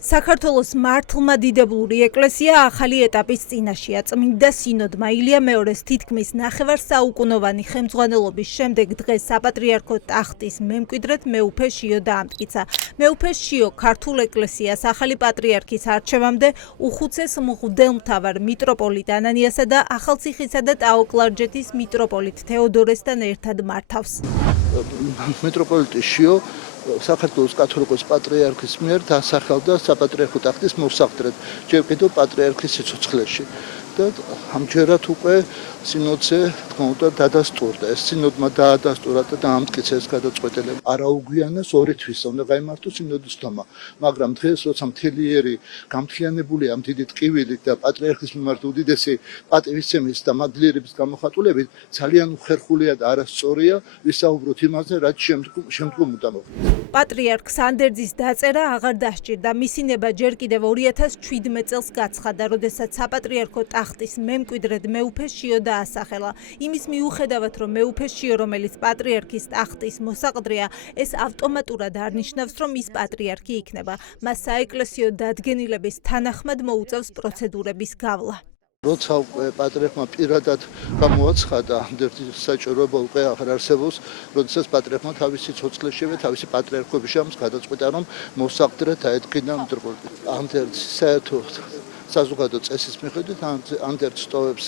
საქართველოს მართლმადიდებლური ეკლესია ახალი ეტაპის წინაშეა. წმინდა სინოდმა ილია მეორეს თითქმის ნახევარსაუკუნოვანი ხელმძღვანელობის შემდეგ დღეს საპატრიარქო ტახტის მემკვიდრედ მეუფე შიო დაამტკიცა. მეუფე შიო ქართულ ეკლესიას ახალი პატრიარქის არჩევამდე უხუცეს მღვდელმთავარ მიტროპოლიტ ანანიასა და ახალციხისა და ტაო-კლარჯეთის მიტროპოლიტ თეოდორესთან ერთად მართავს. მიტროპოლიტი შიო საქართველოს კათოლიკოს პატრიარქის მიერ დასახელდა საპატრიარქო ტახტის მოსახდრედ, ჯერ კიდევ პატრიარქის სიცოცხლეში. და ამჯერად უკვე სინოდზე თქმა უნდა დადასტურდა. ეს სინოდმა დაადასტურა და დაამტკიცა ეს გადაწყვეტილება. არაუგვიანეს 2 თვის უნდა გაიმართოს სინოდის თომა, მაგრამ დღეს როცა მთლიერი გამთლიანებულია ამ დიდი ტკივილით და პატრიარქის მიმართ უდიდესი პატივისცემის და მადლიერების გამოხატულებით ძალიან უხერხულია და არასწორია ვისაუბროთ იმაზე, რაც შემდგომ უნდა მოხდეს. პატრიარქ სანდერძის დაწერა აღარ დასჭირდა. მისი ნება ჯერ კიდევ 2017 წელს გაცხადა, როდესაც საპატრიარქო ტახტის მემკვიდრედ მეუფე შიო დაასახელა. იმის მიუხედავად, რომ მეუფე შიო, რომელიც პატრიარქის ტახტის მოსაყდრია, ეს ავტომატურად არ ნიშნავს, რომ ის პატრიარქი იქნება. მას საეკლესიო დადგენილების თანახმად მოუწევს პროცედურების გავლა. როცა უკვე პატრიარქმა პირადად გამოაცხადა ამდერტის საჭიროება უკვე აღარ არსებობს, როდესაც პატრიარქმა თავისი სიცოცხლეშივე თავისი პატრიარქობის შემს გადაწყვიტა, რომ მოსაყდრად დაედგინა მიტროპოლიტი. ამდერტის საერთოდ საზოგადო წესის მიხედვით ამდერტს ტოვებს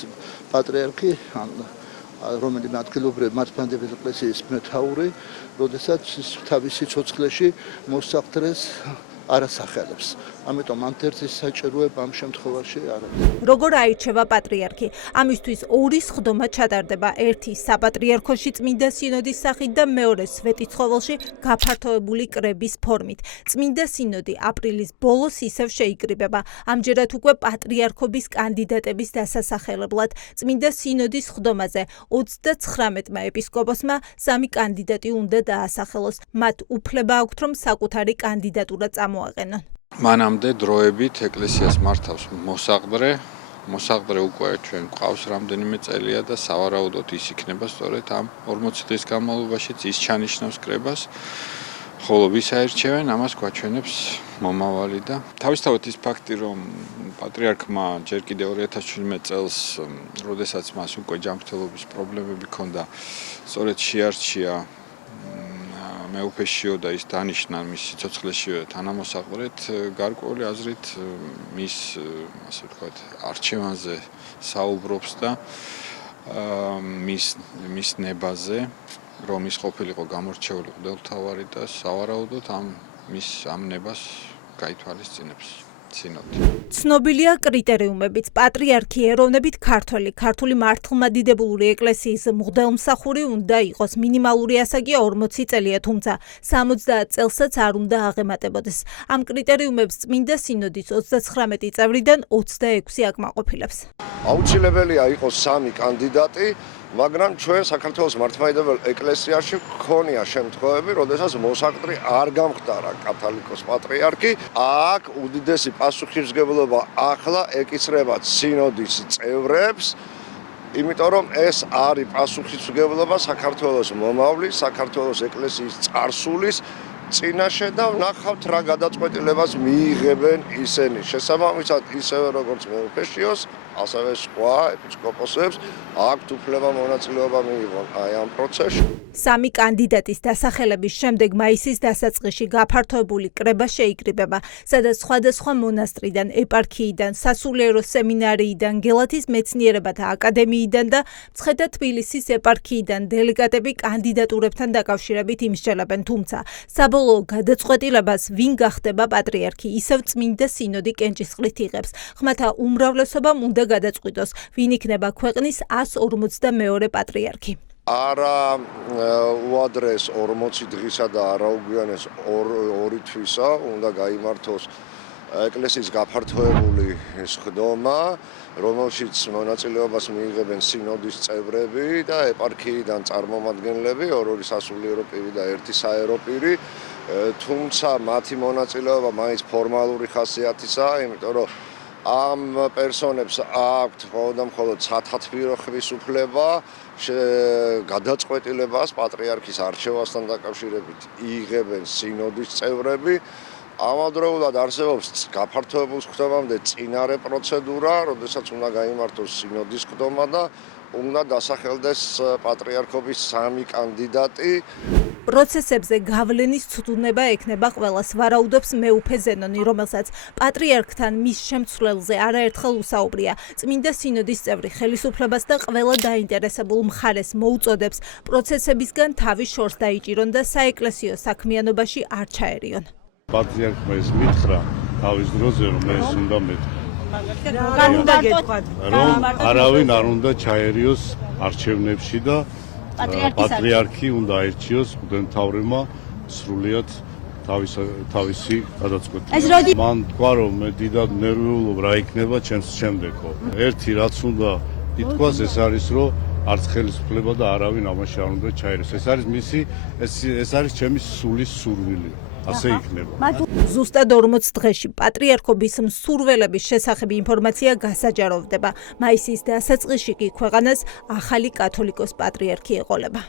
პატრიარქი, რომელიმე ადგილობრივი მართლმადიდებელი ეკლესიის მეთაური, როდესაც თავის სიცოცხლეში მოსაყდრეს არასახელებს. ამიტომ ამდერტის საჭიროება ამ შემთხვევაში არ არის. როგორ აირჩევა პატრიარქი? ამისთვის ორი სხდომა ჩატარდება. ერთი საპატრიარქოში წმინდა სინოდის სახით და მეორე სვეტიცხოველში გაფართოებული კრების ფორმით. წმინდა სინოდი აპრილის ბოლოს ისევ შეიკრიბება. ამჯერად უკვე პატრიარქობის კანდიდატების დასასახელებლად. წმინდა სინოდის სხდომაზე 39-მა ეპისკოპოსმა 3 კანდიდატი უნდა დაასახელოს. მათ უფლება აქვთ, რომ საკუთარი კანდიდატურა წამოაყენონ. მანამდე დროებით ეკლესიას მართავს მოსაყდრე უკვე ჩვენ გვყავს რამდენიმე წელია და სავარაუდოდ ის იქნება სწორედ ამ 40 წლის განმავლობაშიც ის ჩანიშნავს კრებას, ხოლო ვის აირჩევენ, ამას გვაჩვენებს მომავალი და თავისთავად ის ფაქტი, რომ პატრიარქმა ჯერ კიდევ 2017 წელს, როდესაც მას უკვე ჯანმრთელობის პრობლემები ჰქონდა, სწორედ შეარჩია მეუფე შიო და ის დანიშნა მის სიცოცხლეშივე თანამოსაყდრედ, გარკვეული აზრით მის, ასე ვთქვათ, არჩევანზე საუბრობს და მის ნებაზე, რომ ის ყოფილიყო გამორჩეული მღვდელმთავარი და სავარაუდოდ ამ ნებას გაითვალისწინებს სინოდი. ცნობილია კრიტერიუმებიც. პატრიარქი ეროვნებით ქართული მართლმადიდებლური ეკლესიის მღვდელმსახური უნდა იყოს. მინიმალური ასაკია 40 წელია, თუმცა 70 წელსაც არ უნდა აღემატებოდეს. ამ კრიტერიუმებს წმინდა სინოდის 39 წევრიდან 26 აკმაყოფილებს. აუცილებელია იყოს 3 კანდიდატი, მაგრამ ჩვენ საქართველოს მართლმადიდებელ ეკლესიაში გქონია შემთხვევები, როდესაც მოსაყდრი არ გამხდარა კათოლიკოს პატრიარქი. აქ უდიდესი პასუხისმგებლობა ახლა ეკისრება სინოდის წევრებს, იმიტომ რომ ეს არის პასუხისმგებლობა საქართველოს მომავლის, საქართველოს ეკლესიის წარსულის წინაშე და ვნახავთ რა გადაწყვეტილებას მიიღებენ ისინი. შესაბამისად, ისევე როგორც მეუფე შიოს, ასევე სხვა ეპისკოპოსებს აქვთ უფლება მონაწილეობა მიიღონ აი ამ პროცესში. 3 კანდიდატის დასახელების შემდეგ მაისის დასაწყისში გაფართოებული კრება შეიკრიბება, სადაც სხვადასხვა მონასტრიდან, ეპარქიიდან, სასულიერო სემინარიიდან, გელათის მეცნიერებათა აკადემიიდან და მცხეთა თბილისის ეპარქიიდან დელეგატები კანდიდატურებთან დაკავშირებით იმსჯელებენ, თუმცა საბოლოო გადაწყვეტილებას ვინ გახდება პატრიარქი, ისევ წმინდა სინოდი კენჭისყრით იღებს. ხმათა უმრავლესობამ უნდა გადაწყვიტოს, ვინ იქნება ქვეყნის 142 პატრიარქი. არა უადრეს 40 დღისა და არაუგვიანეს 2 თვისა უნდა გაიმართოს ეკლესიის გაფართოებული სხდომა, რომელშიც მონაწილეობას მიიღებენ სინოდის წევრები და ეპარქიიდან წარმომადგენლები, 2 სასულიერო პირი და 1 საერო პირი, თუმცა მათი მონაწილეობა მაინც ფორმალური ხასიათისაა, იმიტომ რომ ამ პერსონებს აქვთ მხოლოდ სათათბირო ხმის უფლება, გადაწყვეტილებას პატრიარქის არჩევასთან დაკავშირებით იღებენ სინოდის წევრები ამავდროულად არსებობს გაფართოებულ ხდომამდე წინარე პროცედურა, როდესაც უნდა გაიმართოს სინოდის ხდომა და უნდა დასახელდეს პატრიარქობის 3 კანდიდატი. პროცესებზე გავლენის ცდუნება ექნება ყველას, ვარაუდობს მეუფე ზენონი, რომელსაც პატრიარქთან მის შემცვლელზე არაერთხელ უსაუბრია. წმინდა სინოდის წევრი ხელისუფლებას და ყველა დაინტერესებულ მხარეს მოუწოდებს პროცესებისგან თავის შორს დაიჭირონ და საეკლესიო საქმიანობაში არ ჩაერიონ. პატრიარქმა ეს მითხრა თავის დროზე, რომ ეს უნდა მეთქვა. რომ არავინ არ უნდა ჩაერიოს არჩევნებში და პატრიარქი უნდა აირჩიოს მღვდელმთავრებმა სრულიად თავისი გადაწყვეტილება. მან თქვა, რომ მე დიდად ნერვიულობ რა იქნება ჩემს შემდეგო. ერთი რაც უნდა ითქვას ეს არის, რომ არც ხელისუფლება და არავინ ამაში არ უნდა ჩაერიოს. ეს არის ჩემი სულის სურვილი. ასე იქნება. ზუსტად 40 დღეში პატრიარქობის მსურველების შესახებ ინფორმაცია გასაჯაროვდება. მაისის დასაწყისში კი ქვეყანას ახალი კათოლიკოს პატრიარქი ეყოლება.